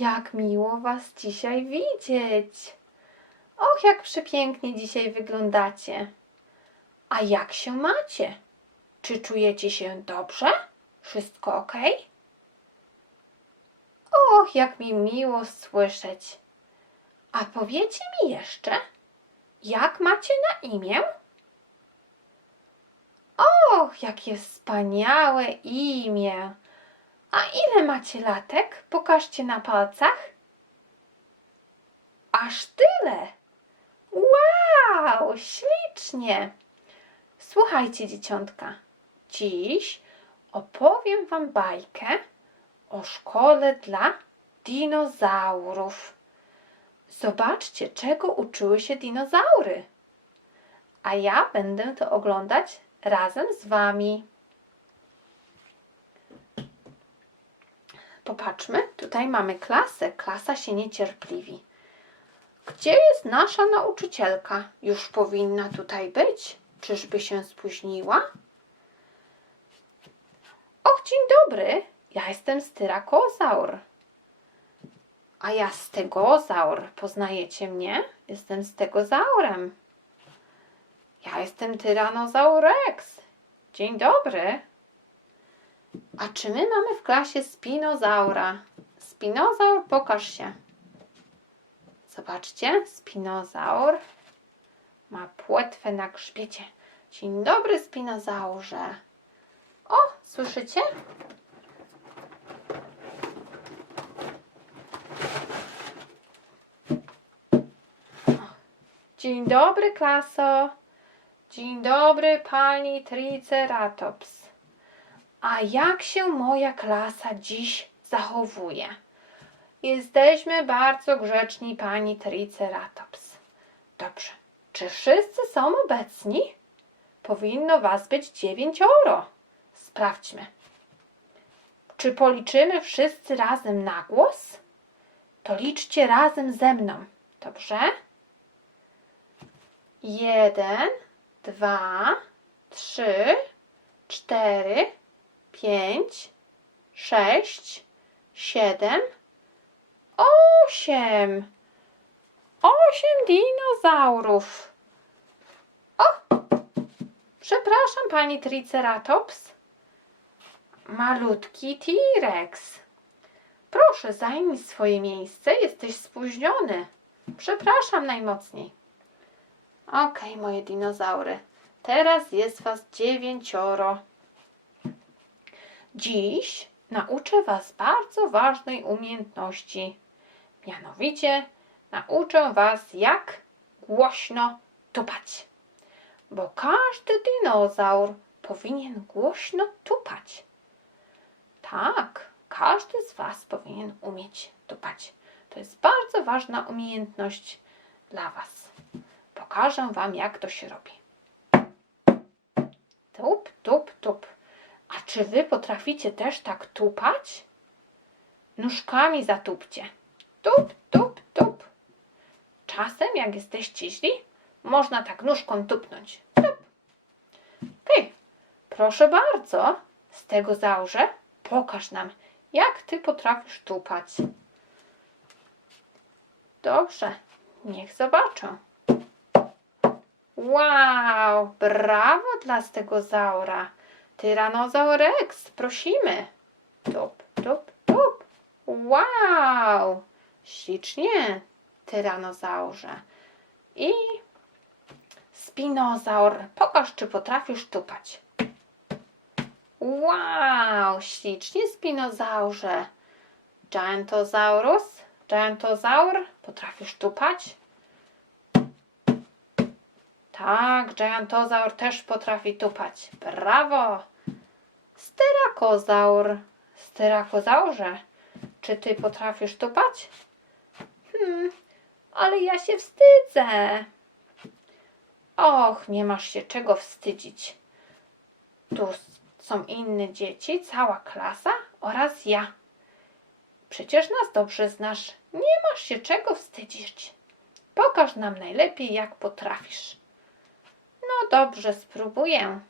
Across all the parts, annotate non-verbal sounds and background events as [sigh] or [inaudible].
Jak miło Was dzisiaj widzieć. Och, jak przepięknie dzisiaj wyglądacie. A jak się macie? Czy czujecie się dobrze? Wszystko ok? Och, jak mi miło słyszeć. A powiecie mi jeszcze, jak macie na imię? Och, jakie wspaniałe imię. A ile macie latek? Pokażcie na palcach. Aż tyle. Wow, ślicznie. Słuchajcie, dzieciątka. Dziś opowiem wam bajkę o szkole dla dinozaurów. Zobaczcie, czego uczyły się dinozaury. A ja będę to oglądać razem z wami. Popatrzmy, tutaj mamy klasę. Klasa się niecierpliwi. Gdzie jest nasza nauczycielka? Już powinna tutaj być. Czyżby się spóźniła? Och, dzień dobry. Ja jestem styrakozaur. A ja stegozaur. Poznajecie mnie? Jestem stegozaurem. Ja jestem Tyrannosaur Rex. Dzień dobry. A czy my mamy w klasie spinozaura? Spinozaur, pokaż się. Zobaczcie, spinozaur ma płetwę na grzbiecie. Dzień dobry, spinozaurze. O, słyszycie? Dzień dobry, klaso. Dzień dobry, pani Triceratops. A jak się moja klasa dziś zachowuje? Jesteśmy bardzo grzeczni, pani Triceratops. Dobrze. Czy wszyscy są obecni? Powinno was być dziewięcioro. Sprawdźmy. Czy policzymy wszyscy razem na głos? To liczcie razem ze mną. Dobrze? Jeden, dwa, trzy, cztery, pięć, sześć, siedem, osiem. Osiem dinozaurów. O! Przepraszam, pani Triceratops. Malutki T-Rex. Proszę, zajmij swoje miejsce. Jesteś spóźniony. Przepraszam najmocniej. Okej, moje dinozaury. Teraz jest was dziewięcioro. Dziś nauczę was bardzo ważnej umiejętności. Mianowicie nauczę was, jak głośno tupać. Bo każdy dinozaur powinien głośno tupać. Tak, każdy z was powinien umieć tupać. To jest bardzo ważna umiejętność dla was. Pokażę wam, jak to się robi. Tup, tup, tup. A czy wy potraficie też tak tupać? Nóżkami zatupcie. Tup, tup, tup. Czasem, jak jesteście źli, można tak nóżką tupnąć. Tup. Okej, proszę bardzo, z tego zaurze pokaż nam, jak ty potrafisz tupać. Dobrze, niech zobaczę. Wow, brawo dla stegozaura. Tyrannosaur Rex, prosimy. Tup, tup, tup. Wow, ślicznie, tyranozaurze. I spinozaur, pokaż, czy potrafisz tupać. Wow, ślicznie, spinozaurze. Giantosaurus, giantozaur, potrafisz tupać? Tak, Giantozaur też potrafi tupać. Brawo! Styrakozaur. Styrakozaurze, czy ty potrafisz tupać? Hmm, ale ja się wstydzę. Och, nie masz się czego wstydzić. Tu są inne dzieci, cała klasa oraz ja. Przecież nas dobrze znasz. Nie masz się czego wstydzić. Pokaż nam najlepiej, jak potrafisz. No dobrze, spróbuję.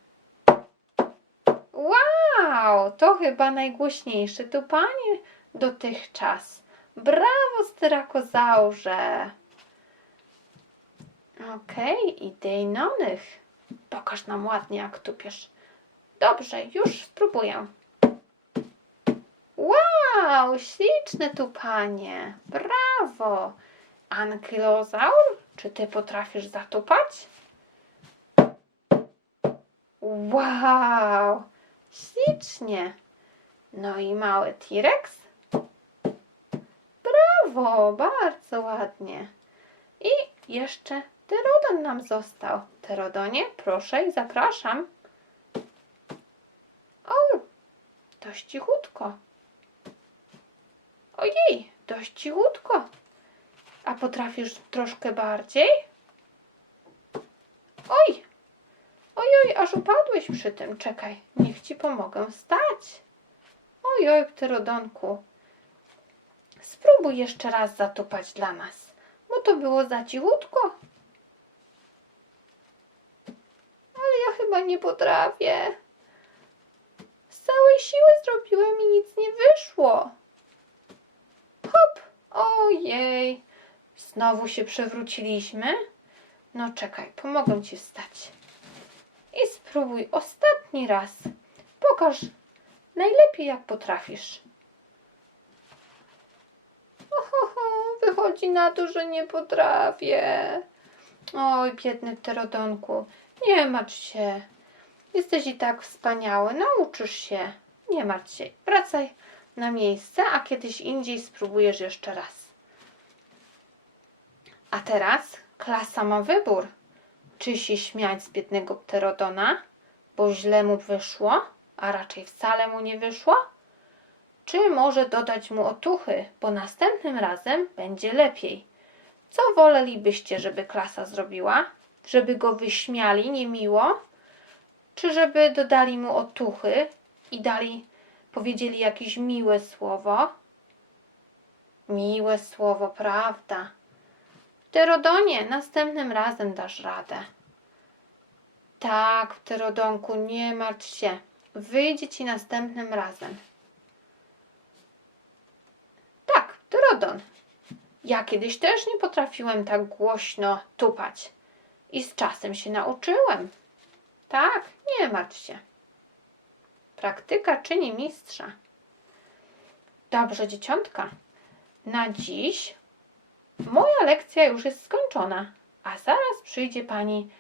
Wow, to chyba najgłośniejsze tupanie dotychczas. Brawo, styrakozaurze! Okej, i Dejnonych. Pokaż nam ładnie, jak tupiesz. Dobrze, już spróbuję. Wow, śliczne tupanie. Brawo. Ankylozaur, czy ty potrafisz zatupać? Wow, ślicznie. No i mały T-Rex. Brawo, bardzo ładnie. I jeszcze Terodon nam został. Terodonie, proszę i zapraszam. O, dość cichutko. Ojej, dość cichutko. A potrafisz troszkę bardziej? Oj, ojoj, aż upadłeś przy tym. Czekaj, niech ci pomogę wstać. Ojoj, pterodonku. Spróbuj jeszcze raz zatupać dla nas, bo to było za cichutko. Ale ja chyba nie potrafię. Z całej siły zrobiłem i nic nie wyszło. Hop! Ojej! Znowu się przewróciliśmy. No czekaj, pomogę ci wstać. Spróbuj ostatni raz. Pokaż najlepiej jak potrafisz. Ohoho, wychodzi na to, że nie potrafię. Oj, biedny pterodonku, nie martw się. Jesteś i tak wspaniały, nauczysz się. Nie martw się. Wracaj na miejsce, a kiedyś indziej spróbujesz jeszcze raz. A teraz klasa ma wybór. Czy się śmiać z biednego pterodona, bo źle mu wyszło, a raczej wcale mu nie wyszło? Czy może dodać mu otuchy, bo następnym razem będzie lepiej? Co wolelibyście, żeby klasa zrobiła? Żeby go wyśmiali niemiło? Czy żeby dodali mu otuchy i dali, powiedzieli jakieś miłe słowo? Miłe słowo, prawda? Pterodonie, następnym razem dasz radę. Tak, pterodonku, nie martw się. Wyjdzie ci następnym razem. Tak, pterodon. Ja kiedyś też nie potrafiłem tak głośno tupać. I z czasem się nauczyłem. Tak, nie martw się. Praktyka czyni mistrza. Dobrze, dzieciątka. Na dziś moja lekcja już jest skończona, a zaraz przyjdzie pani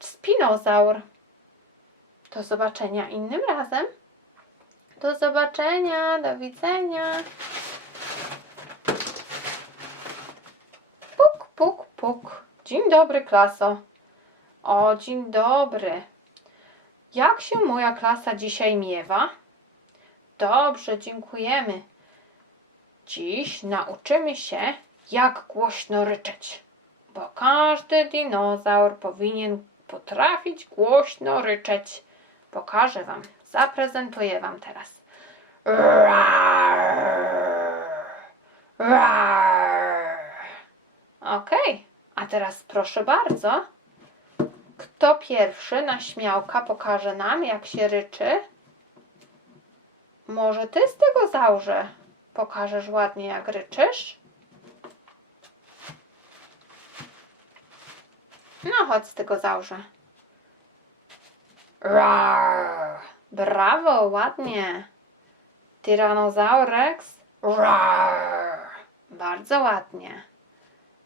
Spinozaur. Do zobaczenia innym razem. Do zobaczenia, do widzenia. Puk, puk, puk. Dzień dobry, klaso. O, dzień dobry. Jak się moja klasa dzisiaj miewa? Dobrze, dziękujemy. Dziś nauczymy się, jak głośno ryczeć, bo każdy dinozaur powinien potrafić głośno ryczeć. Pokażę Wam, zaprezentuję Wam teraz. Okej, a teraz proszę bardzo. Kto pierwszy na śmiałka pokaże nam, jak się ryczy? Może ty z tego zaurze pokażesz ładnie, jak ryczysz? No, chodź z tego zaurze. Rar. Brawo, ładnie. Tyrannosaur Rex. Rar. Bardzo ładnie.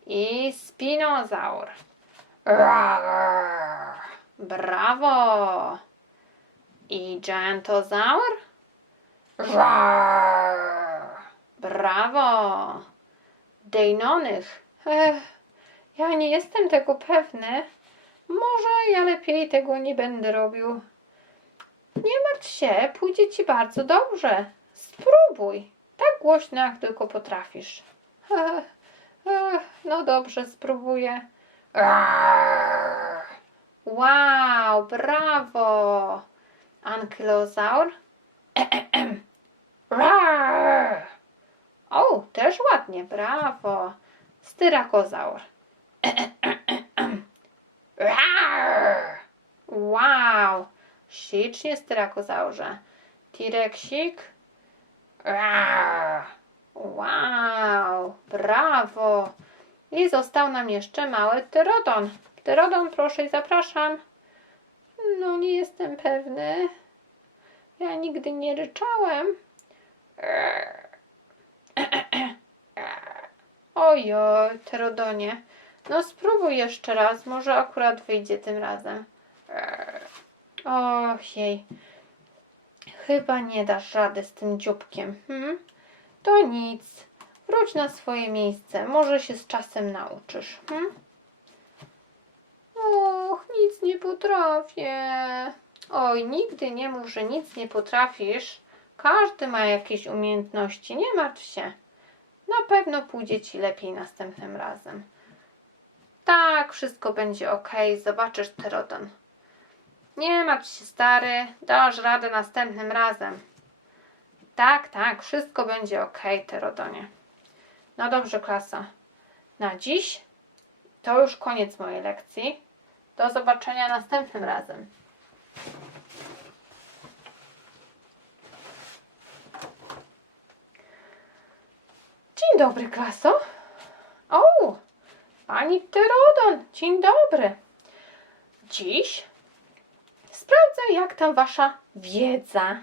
I Spinozaur. Rar. Brawo. I Giantosaur. Rar. Brawo. Deinonych. Ech, [laughs] ja nie jestem tego pewny. Może ja lepiej tego nie będę robił. Nie martw się, pójdzie ci bardzo dobrze. Spróbuj. Tak głośno, jak tylko potrafisz. [laughs] No dobrze, spróbuję. Wow, brawo! Ankylozaur. [clears throat] O, też ładnie, brawo. Styrakozaur. Wow, ślicznie styrakozaurze. T-Rexik. Wow, brawo. I został nam jeszcze mały pterodon. Pterodon, proszę i zapraszam. No, nie jestem pewny. Ja nigdy nie ryczałem. Ojoj, pterodonie. No spróbuj jeszcze raz, może akurat wyjdzie tym razem. Och jej. Chyba nie dasz rady z tym dzióbkiem. Hmm? To nic. Wróć na swoje miejsce. Może się z czasem nauczysz. Hmm? Och, nic nie potrafię. Oj, nigdy nie mów, że nic nie potrafisz. Każdy ma jakieś umiejętności. Nie martw się. Na pewno pójdzie ci lepiej następnym razem. Tak, wszystko będzie ok. Zobaczysz, Terodon. Nie martw się, stary. Dasz radę następnym razem. Tak, tak, wszystko będzie ok, Terodonie. No dobrze, klasa. Na dziś to już koniec mojej lekcji. Do zobaczenia następnym razem. Dzień dobry, klaso. Pani Terodon, dzień dobry. Dziś sprawdzę, jak tam wasza wiedza.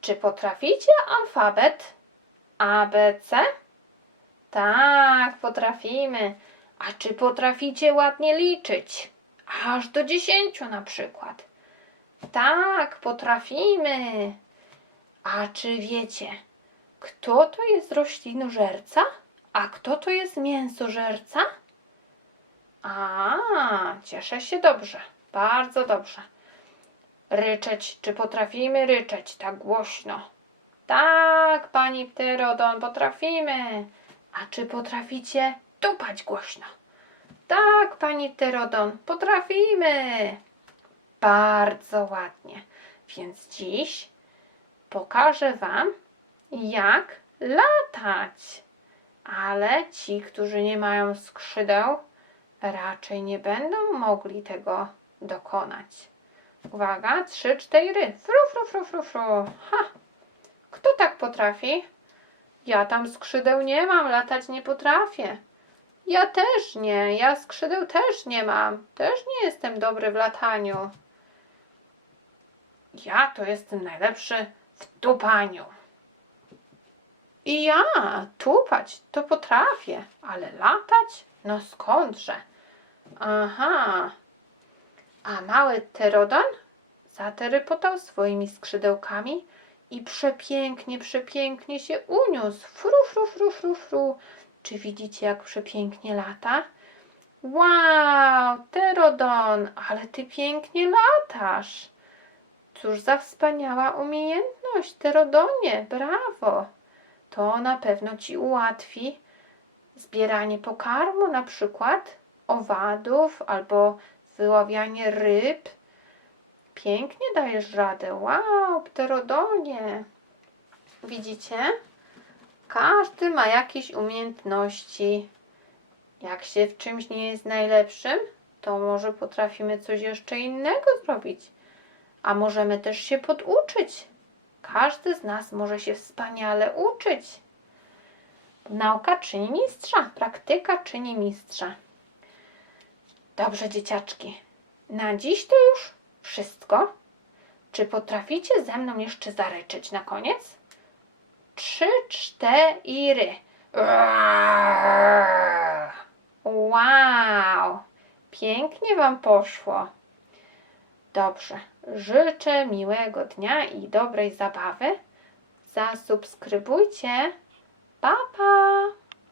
Czy potraficie alfabet ABC? Tak, potrafimy. A czy potraficie ładnie liczyć? Aż do dziesięciu na przykład. Tak, potrafimy. A czy wiecie, kto to jest roślinożerca, a kto to jest mięsożerca? A, cieszę się dobrze, bardzo dobrze. Ryczeć, czy potrafimy ryczeć tak głośno? Tak, pani Pterodon, potrafimy. A czy potraficie tupać głośno? Tak, pani Pterodon, potrafimy. Bardzo ładnie. Więc dziś pokażę Wam, jak latać. Ale ci, którzy nie mają skrzydeł, raczej nie będą mogli tego dokonać. Uwaga, trzy, cztery. Fru, fru, fru, fru, fru. Ha! Kto tak potrafi? Ja tam skrzydeł nie mam, latać nie potrafię. Ja też nie, ja skrzydeł też nie mam. Też nie jestem dobry w lataniu. Ja to jestem najlepszy w tupaniu. I ja tupać to potrafię, ale latać? No skądże? Aha. A mały Terodon zaterypotał swoimi skrzydełkami i przepięknie, przepięknie się uniósł. Fru, fru, fru, fru, fru. Czy widzicie, jak przepięknie lata? Wow, Terodon, ale ty pięknie latasz. Cóż za wspaniała umiejętność, Terodonie, brawo. To na pewno ci ułatwi zbieranie pokarmu, na przykład owadów albo wyławianie ryb. Pięknie dajesz radę. Wow, Pterodonie. Widzicie? Każdy ma jakieś umiejętności. Jak się w czymś nie jest najlepszym, to może potrafimy coś jeszcze innego zrobić. A możemy też się poduczyć. Każdy z nas może się wspaniale uczyć. Nauka czyni mistrza, praktyka czyni mistrza. Dobrze, dzieciaczki. Na dziś to już wszystko. Czy potraficie ze mną jeszcze zaryczeć na koniec? Trzy, cztery. Wow! Pięknie Wam poszło. Dobrze. Życzę miłego dnia i dobrej zabawy. Zasubskrybujcie. Pa, pa!